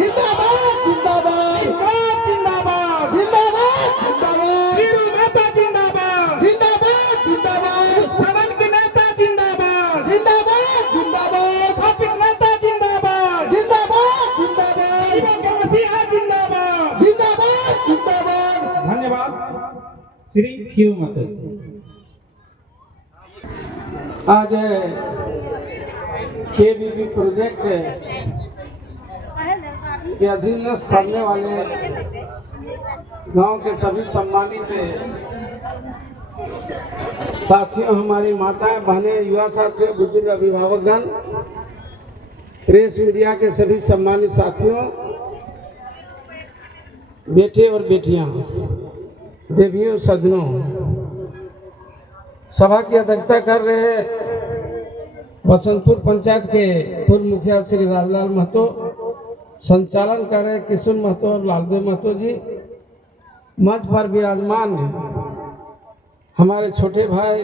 जिंदाबाद जिंदाबाद जिंदाबाद जिंदाबाद वीरू नेता जिंदाबाद जिंदाबाद जिंदाबाद सदन के नेता जिंदाबाद जिंदाबाद जिंदाबाद टॉपिक नेता जिंदाबाद जिंदाबाद जिंदाबाद जीवन के मसीहा जिंदाबाद जिंदाबाद जिंदाबाद। धन्यवाद श्री खीरू माता। आज केबीबी प्रोजेक्ट के अधीन पढ़ने वाले गांव के सभी सम्मानित साथियों, हमारी माताएं, बहनें, युवा साथियों, बुजुर्ग अभिभावकगण, प्रेस मीडिया के सभी सम्मानित साथियों, बेटे और बेटियां, देवियों, सज्जनों, सभा की अध्यक्षता कर रहे बसंतपुर पंचायत के पूर्व मुखिया श्री लाललाल महतो, संचालन कर रहे किशुन महतो और लालदेव महतो जी, मंच पर विराजमान हमारे छोटे भाई,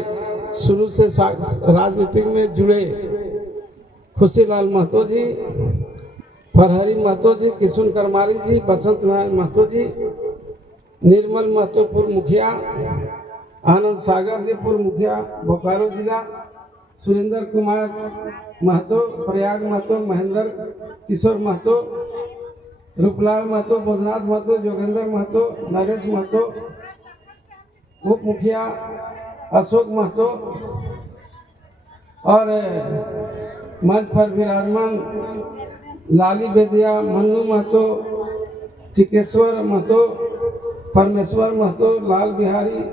शुरू से राजनीति में जुड़े खुशीलाल महतो जी, फरहरी महतो जी, किशुन करमारी जी, बसंत नारायण महतो जी, निर्मल महतो पूर्व मुखिया, आनंद सागर जी पूर्व मुखिया बोकारो जिला, सुरेंद्र कुमार महतो, प्रयाग महतो, महेंद्र किशोर महतो, रूपलाल महतो, बोधनाथ महतो, जोगेंद्र महतो, नरेश महतो, उप मुखिया अशोक महतो और मंच पर विराजमान लाली बेदिया, मन्नू महतो, टिकेश्वर महतो, परमेश्वर महतो, लाल बिहारी,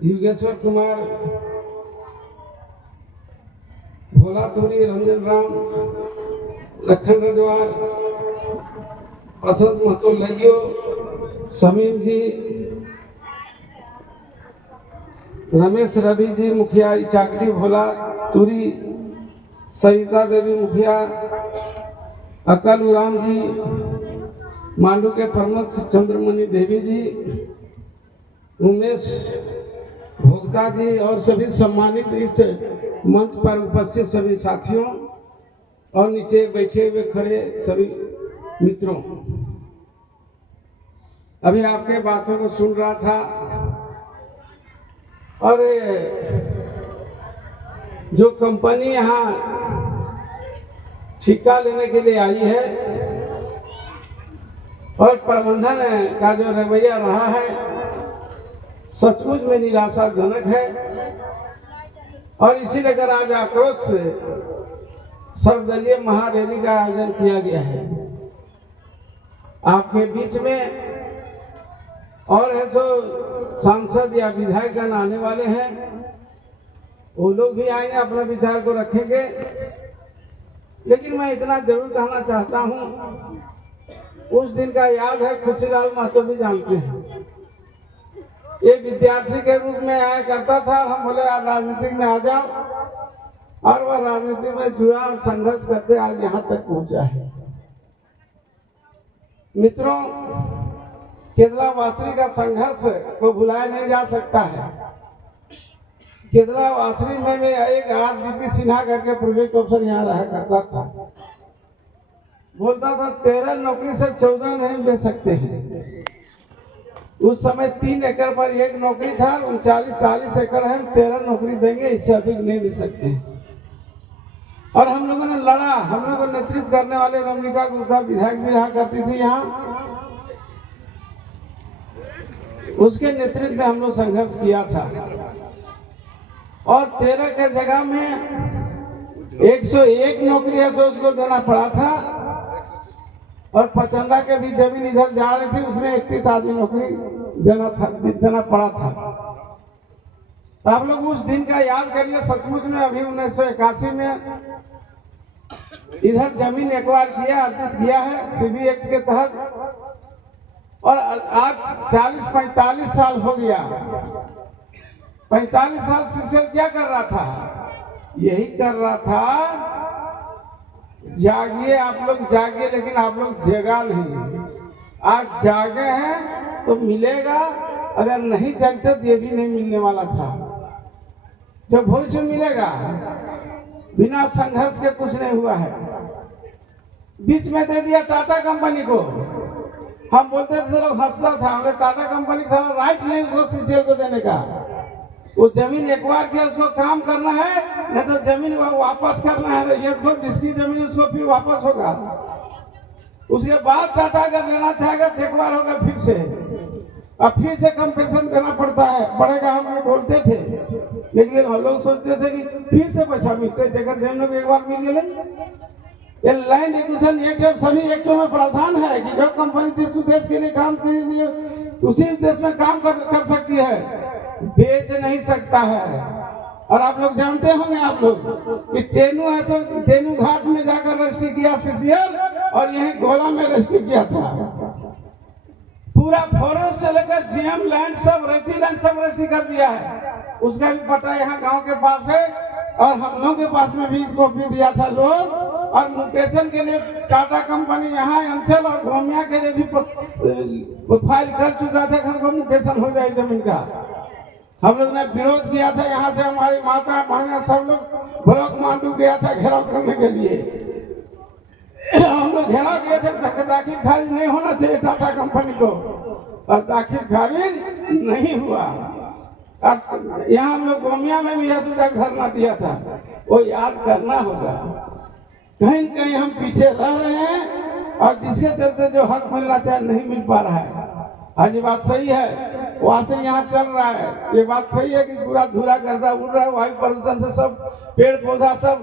युगेश्वर कुमार, भोला थोरी, रंजन राम, लखन रजवार, बसंत महतो लगियो, समीम जी, रमेश रवि जी मुखिया चाकरी भोला तुरी, सविता देवी मुखिया, अकल उराम जी, मांडू के प्रमुख चंद्रमणि देवी जी, उमेश भोक्ता जी और सभी सम्मानित इस मंच पर उपस्थित सभी साथियों और नीचे बैठे हुए खड़े सभी मित्रों, अभी आपके बातों को सुन रहा था और जो कंपनी यहाँ ठेका लेने के लिए आई है और प्रबंधन का जो रवैया रहा है सचमुच में निराशाजनक है और इसी लेकर आज आक्रोश से सर्वदलीय महारैली का आयोजन किया गया है। आपके बीच में और है जो सांसद या विधायकगण आने वाले हैं, वो लोग भी आएंगे, अपना विचार को रखेंगे, लेकिन मैं इतना जरूर कहना चाहता हूँ, उस दिन का याद है, खुशीलाल महतो भी जानते हैं, ये विद्यार्थी के रूप में आया करता था और हम बोले आप राजनीति में आ जाओ और वह राजनीति में जुड़ा और संघर्ष करते आज यहाँ तक पहुंचा है। मित्रों, केदलावासी का संघर्ष को भुलाया नहीं जा सकता है। केदलावासी में एक आरडीपी सिन्हा करके प्रोजेक्ट ऑफिसर यहाँ रहा करता था, बोलता था 13 नौकरी से 14 नहीं दे सकते हैं। उस समय 3 एकड़ पर एक नौकरी था, 39-40 एकड़ है, 13 नौकरी देंगे, इससे अधिक नहीं दे सकते। और हम लोगों ने लड़ा, हम लोगों को नेतृत्व करने वाले रमनिका गुप्ता विधायक भी रहा करती थी यहाँ, उसके नेतृत्व में हम लोग संघर्ष किया था और 13 के जगह में 101 नौकरी है, तो उसको देना पड़ा था और पचंदा के भी जमीन इधर जा रही थी, उसमें 31 आदमी नौकरी देना पड़ा था। तो आप लोग उस दिन का याद करिए। सचमुच में अभी 1981 में इधर जमीन एक्वायर किया, अर्जित किया है सीबी एक्ट के तहत और आज 40-45 साल हो गया। 45 साल सीसीएल क्या कर रहा था? यही कर रहा था, जागिए आप लोग जागिए, लेकिन आप लोग जगा नहीं। आज जागे हैं तो मिलेगा, अगर नहीं जगते तो ये भी नहीं मिलने वाला था। जो भविष्य मिलेगा, बिना संघर्ष के कुछ नहीं हुआ है। बीच में दे दिया टाटा कंपनी को। हम बोलते थे, लोग हंसता था, हमने टाटा कंपनी का सारा राइट नहीं उसको सीसीएल को देने का। वो जमीन एक बार के उसको काम करना है, नहीं तो जमीन वापस करना है। ये तो जिसकी जमीन उसको फिर वापस होगा, उसके बाद टाटा अगर लेना चाहेगा एक बार होगा फिर से, अब फिर से कंपनसेशन देना पड़ता है, पड़ेगा। हम ये बोलते थे, लेकिन हम लोग सोचते थे कि फिर से पैसा मिलते, जगह जमीन को एक बार मिल गए। ये लैंड एक्विजिशन एक्ट और सभी एक्टों में प्रावधान है कि जो कंपनी जिस उद्देश्य के लिए काम कर रही है उसी उद्देश्य में काम कर सकती है, बेच नहीं सकता है। और आप लोग जानते होंगे आप लोग कि टेनू है तो टेनू घाट में जाकर रजिस्ट्री किया सीसीएल, और यही गोला में रजिस्ट्री किया था। पूरा फॉरेस्ट से लेकर जीएम लैंड सब रेती लैंड सब रजिस्ट्री कर दिया है। उसका भी पता यहाँ गांव के पास है, और हम लोग के पास में भी कॉपी दिया था लोग। और म्यूटेशन के लिए टाटा कंपनी यहाँ अंचल और गोमिया के लिए भी फाइल कर चुका था कि हमको म्यूटेशन हो जाए जमीन का। हम लोग ने विरोध किया था, यहाँ से हमारी माता बहन सब लोग ब्लॉक मांडू गया था घेराव करने के लिए। हम लोग घेराव किए थे, दाखिल खारिज नहीं होना चाहिए टाटा कंपनी को, और दाखिल खारिज नहीं हुआ। यहाँ हम लोग गोमिया में भी यह धरना दिया था, वो याद करना होगा। कहीं कहीं हम पीछे रह रहे हैं, और जिसके चलते जो हक मिलना चाहिए नहीं मिल पा रहा है। आज ये बात सही है, वहां से यहाँ चल रहा है, ये बात सही है कि पूरा धूरा गर्दा उड़ रहा है, वायु प्रदूषण से सब पेड़ पौधा सब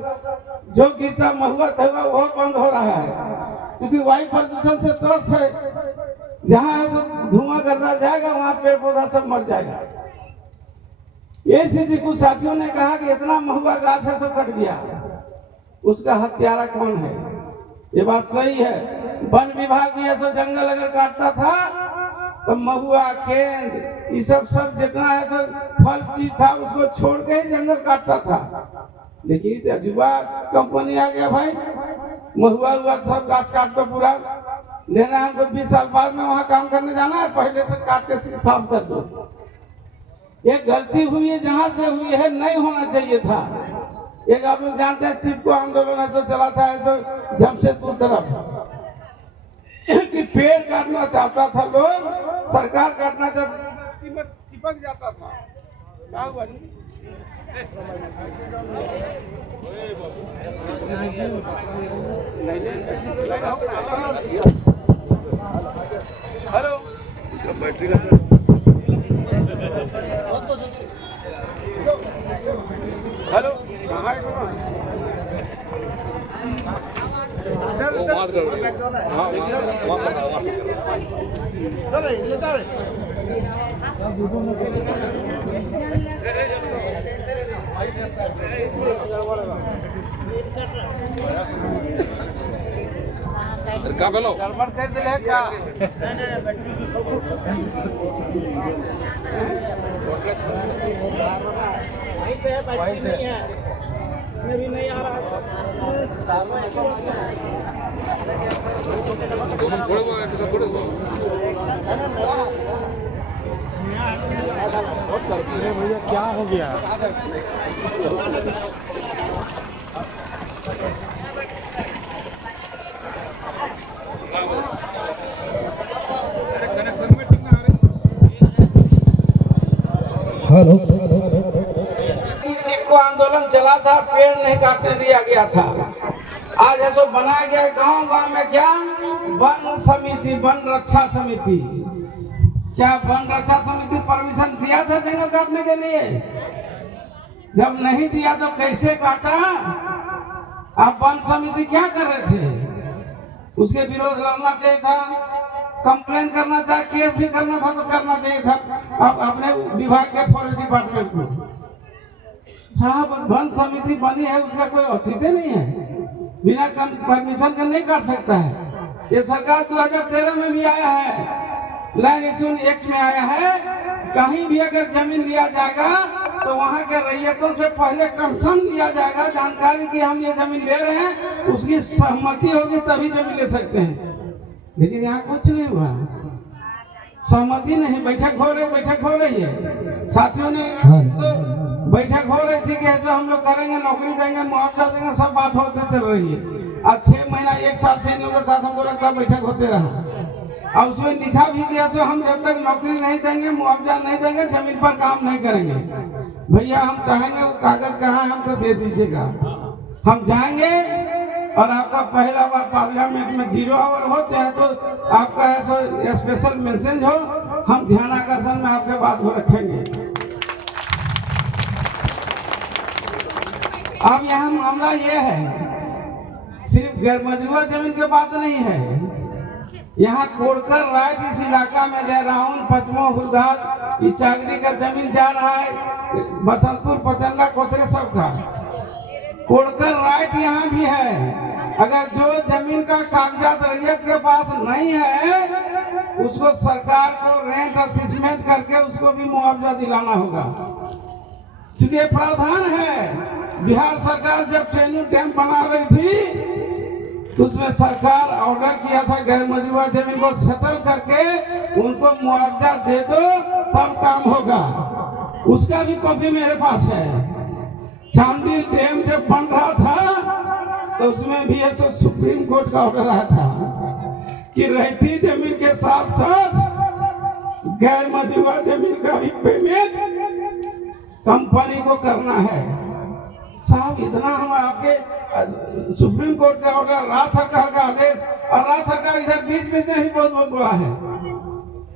जो गिरता महुआ था वो बंद हो रहा है, क्योंकि वायु प्रदूषण से त्रस्त है। जहाँ धुआं गर्दा जाएगा वहाँ पेड़ पौधा सब मर जाएगा। ये स्थिति कुछ साथियों ने कहा कि इतना महुआ गाछ है सब कट गया, उसका हत्यारा कौन है? ये बात सही है। वन विभाग भी ऐसा जंगल अगर काटता था तो महुआ केंद ये सब जितना है तो फल चीज था उसको छोड़ के ही जंगल काटता था। लेकिन अजुबा कंपनी आ गया भाई, महुआ हुआ सब गाछ काट दो, पूरा लेना है हमको 20 साल बाद में वहाँ काम करने जाना है, पहले से काट के साफ कर दो। ये गलती हुई है, जहाँ से हुई है नहीं होना चाहिए था। एक आप लोग जानते हैं चिपको आंदोलन ऐसा चला था, ऐसा जमशेदपुर तरफ कि पेड़ काटना चाहता था लोग, सरकार काटना चाहती, चिपक जाता था। क्या हुआ जी? हेलो, बैटरी हेलो, कहाँ है? का बोलो गड़बड़ कर दिले का? वहीं से है, बैटरी नहीं है, इसमें भी नहीं आ रहा है। दोनों थोड़े वो है, किसी थोड़े वो भैया क्या हो गया? कनेक्शन में ठीक ना आ रही। हेलो, चिपको आंदोलन चला था, पेड़ नहीं काटने दिया गया था। आज ऐसा बनाया गया गांव गांव में क्या वन समिति, वन रक्षा समिति। क्या वन रक्षा समिति परमिशन दिया था जंगल काटने के लिए? जब नहीं दिया तो कैसे काटा? आप वन समिति क्या कर रहे थे? उसके विरोध लड़ना चाहिए था, कंप्लेन करना चाहिए, केस भी करना था तो करना चाहिए था अब अपने विभाग के फॉरेस्ट डिपार्टमेंट को। साहब वन समिति बनी है, उसका कोई औचित्य नहीं है, बिना परमिशन के नहीं कर सकता है। ये सरकार 2013 में भी आया है, लैंड एक्विजिशन एक्ट में आया है, कहीं भी अगर जमीन लिया जाएगा तो वहाँ के रैयतों से पहले कंसर्न लिया जाएगा, जानकारी कि हम ये जमीन ले रहे हैं, उसकी सहमति होगी तभी जमीन ले सकते हैं। लेकिन यहाँ कुछ नहीं हुआ, सहमति नहीं, बैठक हो रही है। साथियों ने बैठक हो रही थी कि ऐसा हम लोग करेंगे, नौकरी देंगे, मुआवजा देंगे, सब बात होते चल रही है। आज 6 महीना 1 साल से इन लोगों के साथ हमको लगता बैठक होते रहा और उसमें लिखा भी गया सो हम जब तक नौकरी नहीं देंगे, मुआवजा नहीं देंगे, जमीन पर काम नहीं करेंगे। भैया हम चाहेंगे वो कागज कहाँ है हमको दे दीजिएगा, हम जाएंगे और आपका पहला बार पार्लियामेंट में 0 आवर हो चाहे तो आपका ऐसा स्पेशल मैसेज हो, हम ध्यान आकर्षण में आपके बात को रखेंगे। अब यहाँ मामला ये है, सिर्फ गैर मजरूआ जमीन की बात नहीं है, यहाँ कोड़कर राइट इस इलाका में दे राउंड पचमो हुरदाद इचागरी का जमीन जा रहा है, बसंतपुर पचंडा कोतरे सब का कोड़कर राइट यहाँ भी है। अगर जो जमीन का कागजात रैयत के पास नहीं है उसको सरकार को रेंट असेसमेंट करके उसको भी मुआवजा दिलाना होगा, क्योंकि प्रावधान है। बिहार सरकार जब ट्रेनिंग डैम बना रही थी तो उसमें सरकार ऑर्डर किया था गैर मजरूआ जमीन को सेटल करके उनको मुआवजा दे दो तब काम होगा। उसका भी कॉपी मेरे पास है। चांदी डैम जब बन रहा था तो उसमें भी ऐसा सुप्रीम कोर्ट का ऑर्डर आया था कि रहती जमीन के साथ साथ गैर मजरूआ जमीन का भी पेमेंट कंपनी को करना है। साहब इतना हम आपके सुप्रीम कोर्ट का ऑर्डर, राज्य सरकार का आदेश, और राज्य सरकार इधर बीच बीच में ही बहुत बोला है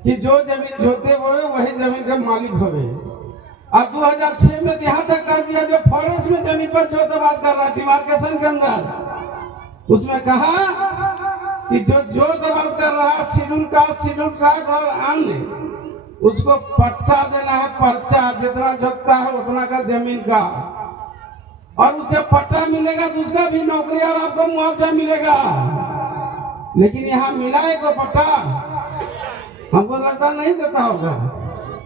कि जो जमीन जोते हुए वही जमीन के मालिक होवे। अब 2006 में यहाँ तक कर दिया जो फॉरेस्ट में जमीन पर जोतबाद कर रहा है डिमार्केशन के अंदर, उसमें कहा कि जो जोतबाद कर रहा है शेड्यूल कास्ट, शेड्यूल ट्राइब और अन्य, उसको पट्टा देना है, पर्चा, जितना जोतता है उतना का जमीन का, और उसे पट्टा मिलेगा तो उसका भी नौकरी और आपको मुआवजा मिलेगा। लेकिन यहाँ मिला है को पट्टा, हमको लगता नहीं देता होगा।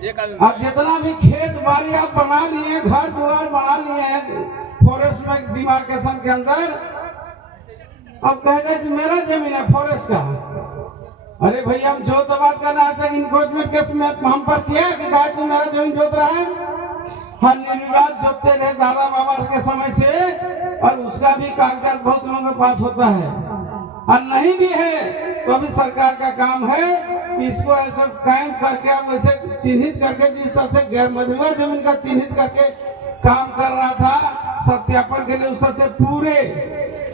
अब जितना भी खेत बाड़ी आप बना लिए, घर द्वार बना लिए हैं फॉरेस्ट में डिमार्केशन के अंदर, अब कहेगा कि मेरा जमीन है फॉरेस्ट का। अरे भैया हम जो तो बात करना है इंक्रोचमेंट केस में हम पर किया कि गाय तू मेरा जमीन जोत रहा है। हाँ, निर्विवाद जोतते रहे दादा बाबा के समय से, और उसका भी कागजात बहुत लोगों के पास होता है, और नहीं भी है तो अभी सरकार का काम है कि इसको ऐसे कायम करके आप ऐसे चिन्हित करके, जिस तरह से गैर मजरूआ जमीन का चिन्हित करके काम कर रहा था सत्यापन के लिए, उस तरह से पूरे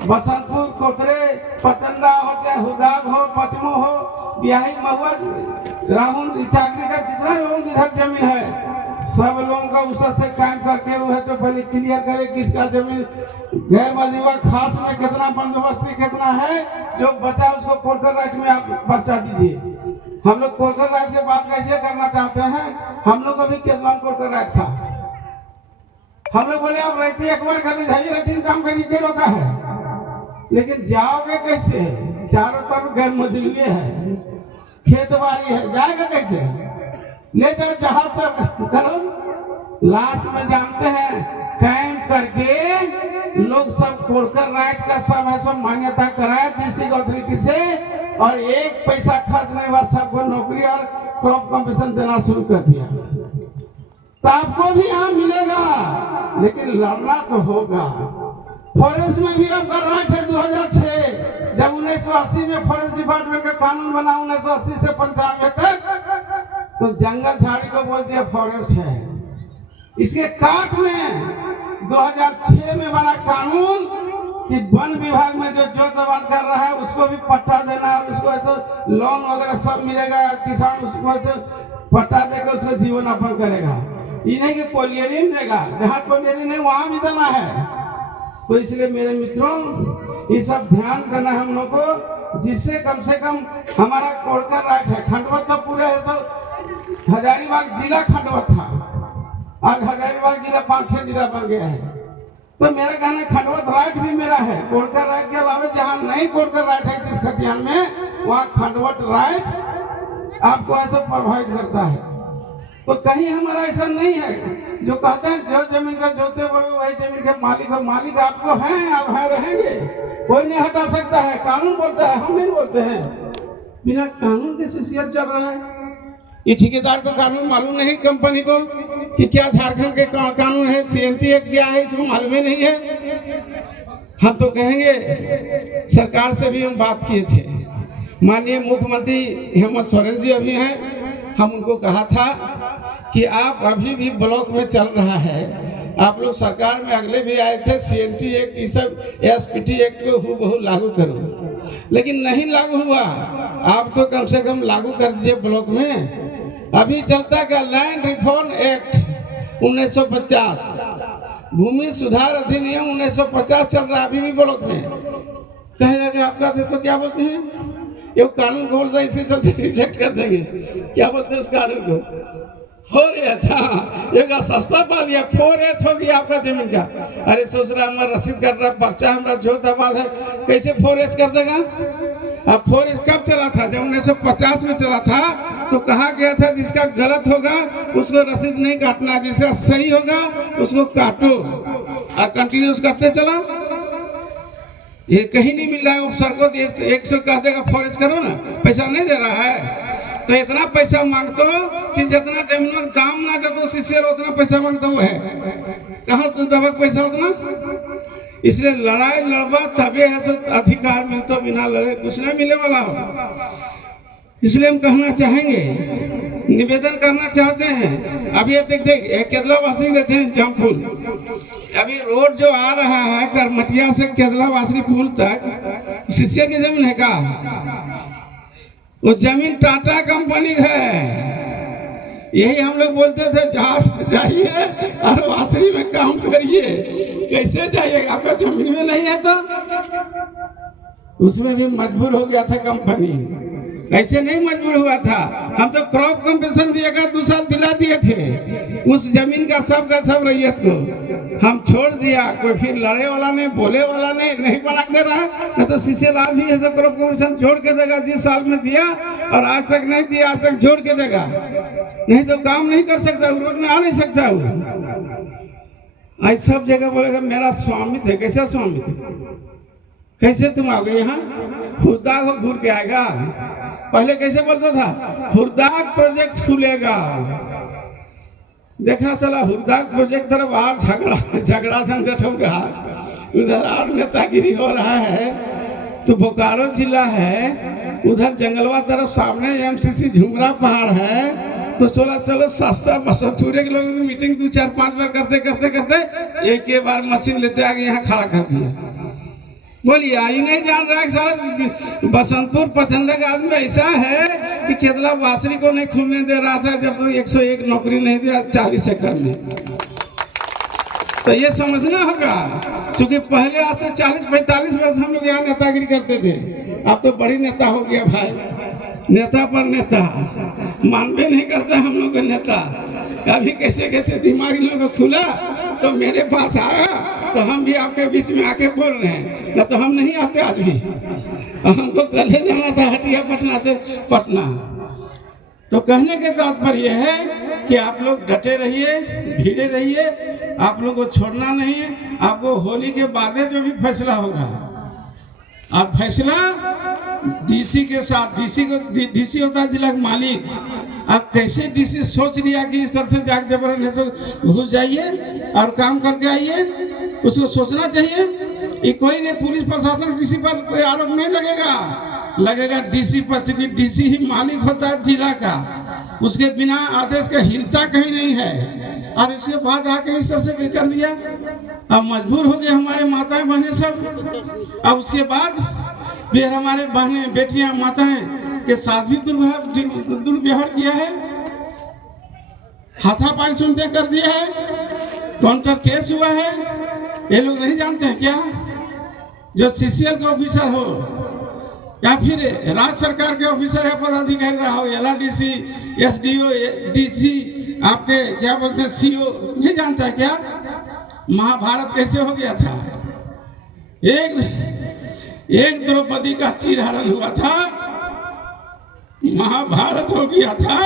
बसंतपुर कोतरे पचंडा हो चाहे हुदाग हो पचमो हो बिहाई महुआ राहुल चाकरी का जितना लोगों की इधर जमीन है सब लोगों का उस से कायम करके वो है तो पहले क्लियर करे किसका जमीन गैर मजरूआ खास में कितना बंदोबस्ती कितना है, जो बचा उसको कोर्कर राइट में आप पर्चा दीजिए। हम लोग कोर्कर राइट की बात कैसे करना चाहते हैं, हम लोग अभी कितना कोर्कर राइट था, हम लोग बोले आप रहते एक बार कर जाइए लेकिन काम करिए के रोका है, लेकिन जाओगे कैसे, चारों तरफ गैर मजरूरी है, खेत बाड़ी है, जाएगा कैसे, ले जाओ जहाज से करो। लास्ट में जानते हैं कैंप करके लोग सब कोर्कर राइट का सब है सब मान्यता कराए डिस्ट्रिक्ट अथॉरिटी से, और 1 पैसा खर्च नहीं हुआ, सबको नौकरी और क्रॉप कंपटीशन देना शुरू कर दिया। तो आपको भी यहाँ मिलेगा, लेकिन लड़ना तो होगा। फॉरेस्ट में भी आपका राइट है 2006 जब 1980 में फॉरेस्ट डिपार्टमेंट का कानून बना 1980 से 95 तक, तो जंगल झाड़ी को बोल दिया फॉरेस्ट है। इसके काट में 2006 में बना कानून कि वन विभाग में जो जोतबाद कर रहा है उसको भी पट्टा देना, उसको ऐसे लोन वगैरह सब मिलेगा, किसान उसको ऐसे पट्टा देकर उसको जीवन यापन करेगा। ये नहीं कि कोलियरी में देगा, जहाँ कोलियरी नहीं वहां भी देना है। तो इसलिए मेरे मित्रों ये सब ध्यान देना है हम लोग को, जिससे कम से कम हमारा कोड़कर राइट है। खंडवत तो पूरे है तो हजारीबाग जिला खंडवत था, आज हजारीबाग जिला 5-6 जिला बन गया है। तो मेरा कहना खंडवत राइट भी मेरा है, कोड़कर राइट के अलावा जहाँ नहीं कोड़कर राइट है जिस खतियान में, वहाँ खंडवत राइट आपको ऐसा प्रभावित करता है। तो कहीं हमारा ऐसा नहीं है जो कहते हैं जो जमीन का जोते हुए वही जमीन के मालिक हो। मालिक आपको हैं, आप हैं रहेंगे, कोई नहीं हटा सकता है। कानून बोलता है, हम नहीं बोलते हैं। बिना कानून के सियासत चल रहा है। ये ठेकेदार को कानून मालूम नहीं, कंपनी को कि क्या झारखंड के कानून है, CNT एक्ट क्या है, इसको मालूम ही नहीं है। हम तो कहेंगे, सरकार से भी हम बात किए थे, माननीय मुख्यमंत्री हेमंत सोरेन जी अभी हैं, हम उनको कहा था कि आप अभी भी ब्लॉक में चल रहा है, आप लोग सरकार में अगले भी आए थे, CNT एक्ट ये सब SPT एक्ट को हूबहू लागू करो, लेकिन नहीं लागू हुआ। आप तो कम से कम लागू कर दीजिए ब्लॉक में। अभी चलता क्या लैंड रिफॉर्म एक्ट 1950, भूमि सुधार अधिनियम 1950 चल रहा है अभी भी ब्लॉक में। कहेगा कि आपका देश क्या बोलते हैं, ये कानून को बोलता है, इसी चलते रिजेक्ट कर देंगे। क्या बोलते हैं उस कानून को? 4H। हाँ, ये सस्ता पा लिया, 4H हो गया आपका जमीन का। अरे सोच रहा हमारा रसीद कर रहा, पर्चा हमारा जोधाबाद है, कैसे 4H कर देगा? अब 4H कब चला था? जब 1950 में चला था तो कहा गया था जिसका गलत होगा उसको रसीद नहीं काटना, जिसका सही होगा उसको काटो, और कंटिन्यूस करते चला। ये कहीं नहीं मिल रहा है। अफसर को 100 कह देगा 4H करो ना, पैसा नहीं दे रहा है तो इतना पैसा मांगतो कि जितना जमीन में दाम ना दे तो सीसीएल उतना पैसा मांगता वो है, कहाँ से दबक पैसा उतना? इसलिए लड़ाई लड़वा तबे है सो अधिकार मिलता, बिना लड़े कुछ नहीं मिले वाला हो। इसलिए हम कहना चाहेंगे, निवेदन करना चाहते हैं। अभी ये देखते केदला वासनी रहते हैं जमपुर, अभी रोड जो आ रहा है करमटिया से केदला वासनी पुल तक सीसीएल की जमीन है का? वो जमीन टाटा कंपनी है। यही हम लोग बोलते थे, जहाज जाइए और वासनी में काम करिए। कैसे जाइएगा? आपका जमीन में नहीं है तो उसमें भी मजबूर हो गया था कंपनी। ऐसे नहीं मजबूर हुआ था, हम तो क्रॉप कंपनसेशन दिएगा 2 साल दिला दिए थे उस जमीन का सब रैयत को हम छोड़ दिया। कोई फिर लड़े वाला नहीं, बोले वाला नहीं बना दे रहा है। नहीं तो सीसीएल आज भी ऐसा क्रॉप कंपनसेशन जोड़ के देगा, जिस साल में दिया और आज तक नहीं दिया, आज तक जोड़ के देगा, नहीं तो काम नहीं कर सकता, रोड में आ नहीं सकता। वो आज सब जगह बोलेगा मेरा स्वामित्व है। कैसा स्वामित्व? कैसे तुम आओगे यहाँ? हुरदाग हो घूर के आएगा। पहले कैसे बोलता था? हुरदाग प्रोजेक्ट खुलेगा। देखा साला हुरदाग प्रोजेक्ट तरफ और झगड़ा झंझट होगा, उधर और नेतागिरी हो रहा है। तो बोकारो जिला है, उधर जंगलवा तरफ सामने MCC झुमरा पहाड़ है। तो चलो सस्ता बसंतपुरे के लोगों की मीटिंग 2-4-5 बार करते एक के बार मशीन लेते आगे यहाँ खड़ा कर दिया। बोलिए, आई नहीं जान रहा है सारा बसंतपुर पचंदा का आदमी ऐसा है कि केदला वासनी को नहीं खुलने दे रहा था जब तो 101 नौकरी नहीं दिया 40 एकड़ में। तो ये समझना होगा, क्योंकि पहले आज से 40-45 वर्ष हम लोग यहाँ नेतागिरी करते थे। अब तो बड़ी नेता हो गया भाई, नेता पर नेता मानवे नहीं करते हम लोग के नेता। अभी कैसे दिमाग इन लोगों को खुला तो मेरे पास आया, तो हम भी आपके बीच में आके बोल रहे हैं, न तो हम नहीं आते आज भी। हमको कल जाना था हटिया पटना से पटना। तो कहने के तात्पर्य है कि आप लोग डटे रहिए, भीड़े रहिए, आप लोग को छोड़ना नहीं है। आपको होली के बाद जो भी फैसला होगा, आप फैसला DC के साथ, DC होता है जिला का मालिक। आप कैसे DC सोच लिया कि इस तरह से जाग जबरन से घुस जाइए और काम करके आइए, उसको सोचना चाहिए। ये कोई नहीं, पुलिस प्रशासन किसी पर कोई आरोप नहीं लगेगा DC पर, क्योंकि DC ही मालिक होता है जिला का, उसके बिना आदेश का हिलता कहीं नहीं है। और इसके बाद आके इस तरह से कर दिया, अब मजबूर हो गए हमारे माताएं बहनें सब। अब उसके बाद फिर हमारे बहनें बेटियां माताएं के साथ भी दुर्व्यवहार किया है, हाथापाई सुनते कर दिया है, काउंटर केस हुआ है। ये लोग नहीं जानते हैं क्या? जो CCL के ऑफिसर हो या फिर राज्य सरकार के ऑफिसर है, पदाधिकारी रहा हो, LRDC, SDO, DC, आपके क्या बोलते हैं CO, नहीं जानता है क्या? महाभारत कैसे हो गया था? एक द्रौपदी का चीरहरण हुआ था, महाभारत हो गया था,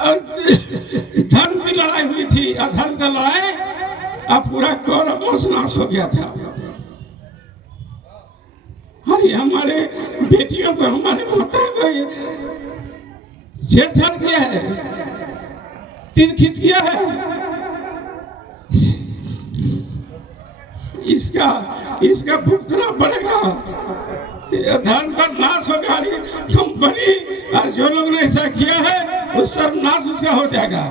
और धर्म की लड़ाई हुई थी, अधर्म का लड़ाई, अब पूरा कौरव वंश नाश हो गया था। अरे हमारे बेटियों को, हमारे माता को छेड़छाड़ किया है, तीर खींच किया है। इसका भुगतना पड़ेगा। ये धर्म का नाश होगा। ये कंपनी और जो लोग ने ऐसा किया है उस सर्वनाश उसका हो जाएगा।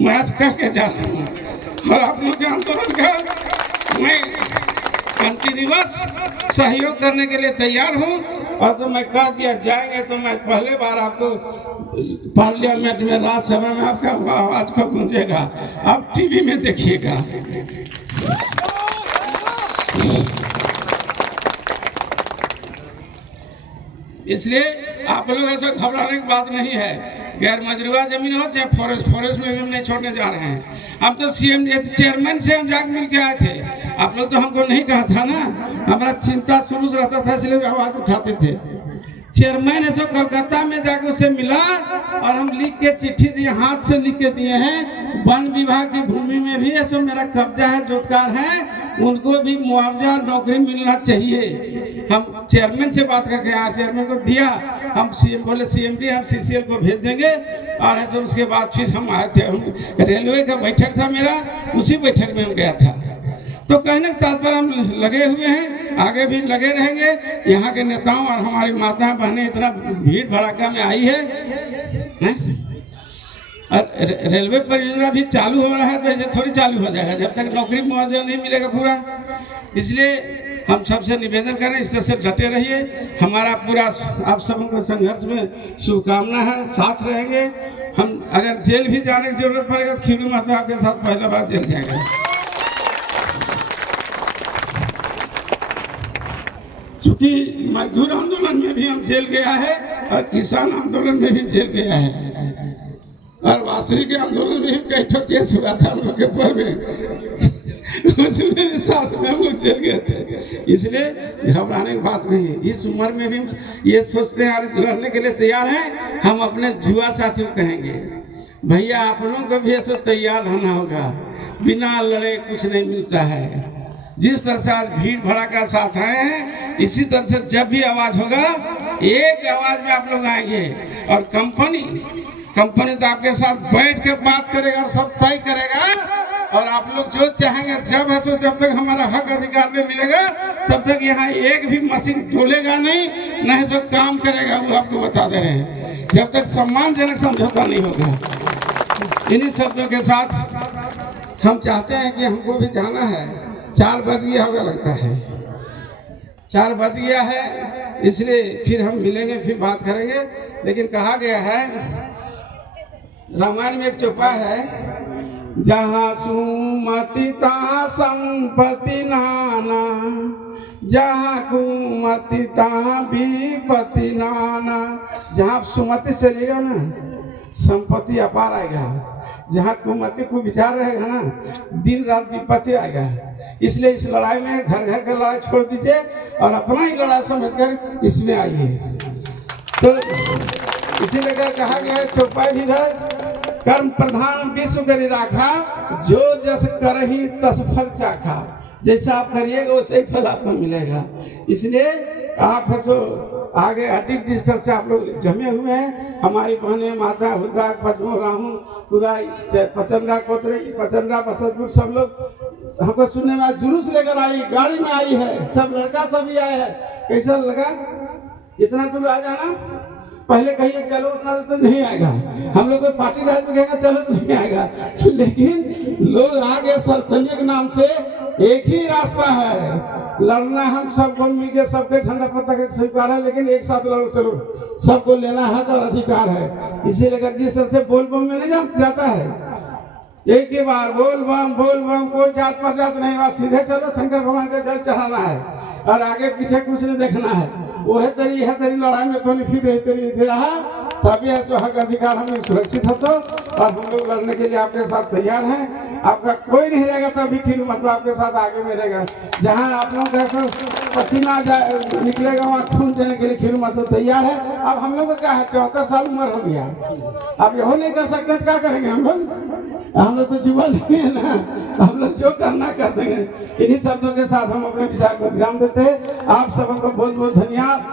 मैं आज कह के जा रहा हूँ और आप लोग के आंदोलन का मैं कंटिन्यूअस सहयोग करने के लिए तैयार हूँ। और तो मैं कह दिया जाएंगे तो मैं पहले बार आपको पार्लियामेंट में राज्यसभा में आपका आवाज को गूंजेगा, आप टीवी में देखिएगा। इसलिए आप लोग ऐसा घबराने की बात नहीं है। गैर मजरूआ जमीन हो चाहे फॉरेस्ट में भी हम नहीं छोड़ने जा रहे हैं। हम तो सीएम चेयरमैन से हम जाकर मिल के आए थे। आप लोग तो हमको नहीं कहा था ना, हमारा चिंता शुरू से रहता था इसलिए आवाज उठाते थे। चेयरमैन ऐसा कलकत्ता में जाकर उससे मिला और हम लिख के चिट्ठी दिए, हाथ से लिख के दिए हैं। वन विभाग की भूमि में भी ऐसा मेरा कब्जा है, जोतकार है, उनको भी मुआवजा नौकरी मिलना चाहिए। हम चेयरमैन से बात करके आए, चेयरमैन को दिया। हम सीएम बोले सीएमडी हम सीसीएल को भेज देंगे। और ऐसे उसके बाद फिर हम आए थे। हम रेलवे का बैठक था मेरा, उसी बैठक में हम गया था। तो कहने का तात्पर्य हम लगे हुए हैं, आगे भी लगे रहेंगे। यहाँ के नेताओं और हमारी माताएं बहनें इतना भीड़ भड़ाका में आई है, और रेलवे परियोजना भी चालू हो रहा है तो ऐसे थोड़ी चालू हो जाएगा जब तक नौकरी मुआवजा नहीं मिलेगा पूरा। इसलिए हम सबसे निवेदन करें इस तरह से डटे रहिए। हमारा पूरा आप सबों को संघर्ष में शुभकामना है, साथ रहेंगे। हम अगर जेल भी जाने की जरूरत पड़ेगा तो खीरू महतो आपके साथ पहला बार जेल जाएगा। चूंकि मजदूर आंदोलन में भी हम जेल गया है और किसान आंदोलन में भी जेल गया है और वासनी के आंदोलन में भी कई ठो केस हुआ था हम लोग के ऊपर में, उसमें साथ में हम लोग जेल गए थे। इसलिए घबराने की बात नहीं है। इस उम्र में भी ये सोचते हैं और लड़ने के लिए तैयार हैं। हम अपने जुआ साथियों को कहेंगे भैया आप लोगों को भी ऐसा तैयार रहना होगा, बिना लड़े कुछ नहीं मिलता है। जिस तरह से आज भीड़ भड़ाका साथ आए हैं, इसी तरह से जब भी आवाज होगा एक आवाज में आप लोग आएंगे। और कंपनी तो आपके साथ बैठ के बात करेगा और सब तय करेगा। और आप लोग जो चाहेंगे जब है सो जब तक हमारा हक अधिकार नहीं मिलेगा तब तक यहाँ एक भी मशीन डोलेगा नहीं, न है सो काम करेगा। वो आपको बता दे रहे हैं, जब तक सम्मानजनक समझौता नहीं होगा। इन्हीं शब्दों के साथ हम चाहते हैं कि हमको भी जाना है। 4 बज गया होगा लगता है, 4 बज गया है, इसलिए फिर हम मिलेंगे, फिर बात करेंगे। लेकिन कहा गया है, रामायण में एक चौपा है, जहाँ सुमति तहाँ संपत्ति नाना, जहाँ कुमति तहाँ विपत्ति नाना। जहाँ सुमति चलेगा ना संपत्ति अपार आएगा, जहाँ कुमति को विचार रहेगा ना दिन रात विपत्ति आएगा। इसलिए इस लड़ाई में घर घर का लड़ाई छोड़ दीजिए और अपना ही लड़ाई समझकर इसमें आइए। तो इसीलिए कहा गया है चौपाई भी है, कर्म प्रधान विश्व करी राखा, जो जस करही तस फल चाखा। जैसा आप करिएगा वैसे ही फल आपको मिलेगा। इसलिए आप सो आगे हटी, जिस तरह से आप लोग जमे हुए हैं, हमारी बहनें माता हुदा पद्मो राहू पूरा पचंदा कोतरे पचंदा बसतपुर सब लोग हमको सुनने में जुलूस लेकर आई, गाड़ी में आई है, सब लड़का सब भी आए हैं। कैसा लगा? इतना दूर आ जाना, पहले कहिए चलो उतना तो नहीं आएगा, हम लोग पार्टी राज में कहेगा चलो तो नहीं आएगा। लेकिन लोग आगे सरपंच के नाम से एक ही रास्ता है, लड़ना। हम सबको मिलकर सबके झंडा पता स्वीकार है, लेकिन एक साथ लड़ो, चलो सबको लेना हक और अधिकार है। इसीलिए जिस तरह से बोल बम में नहीं जाता है, एक ही बार बोल बम, कोई जात पर जात नहीं, बात सीधे चलो शंकर भगवान का जल चढ़ाना है और आगे पीछे कुछ नहीं देखना है। वो है तेरी लड़ाई में तो फिर तेरी रहा, तभी ऐसा हक अधिकार हमें सुरक्षित है। तो और हम लोग लड़ने के लिए आपके साथ तैयार हैं। आपका कोई नहीं रहेगा तभी खीरू महतो आपके साथ आगे में रहेगा। जहाँ आप लोग का पसीना निकलेगा वहाँ खून देने के लिए खीरू महतो तैयार है। अब हम लोग का क्या है, 74 साल उम्र हो गया, अब यहो नहीं कर सकते, क्या करेंगे हम लोग तो जुआ नहीं है ना, हम लोग जो करना कर देंगे। इन्हीं शब्दों के साथ हम अपने विचार को विराम देते हैं। आप सबको बहुत बहुत धन्यवाद।